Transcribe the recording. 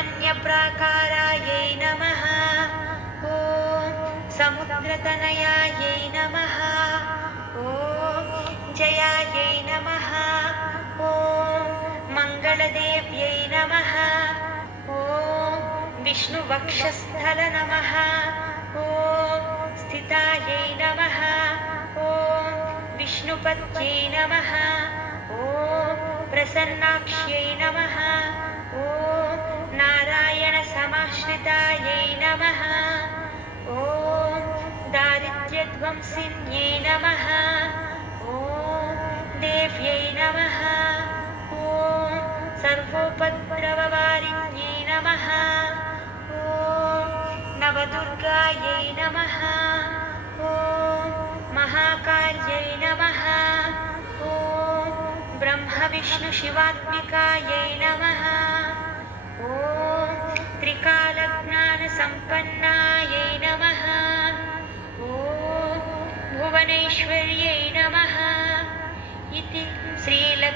हिरण्यप्राकारायै नमः। ॐ समुद्रतनयायै नमः। ॐ जयायै नमः। ॐ मङ्गलदेव्यै नमः। ॐ विष्णुवक्षस्थल नमः। ॐ स्थितायै नमः। ॐ विष्णुपत्यै नमः। ॐ प्रसन्नाक्ष्यै नमः। ॐ नारायणसमाश्रितायै नमः। ॐ दारिद्र्यध्वंसिन्यै नमः। ॐ देव्यै नमः। ॐ सर्वोपद्रववारिण्यै नमः। ॐ नवदुर्गायै नमः। ॐ महाकार्यै नमः। ॐ ब्रह्मविष्णुशिवात्मिकायै नमः। ॐ त्रिकालज्ञानसम्पन्नायै नमः। ॐ भुवनेश्वर्यै नमः। इति श्रीलक्ष्मी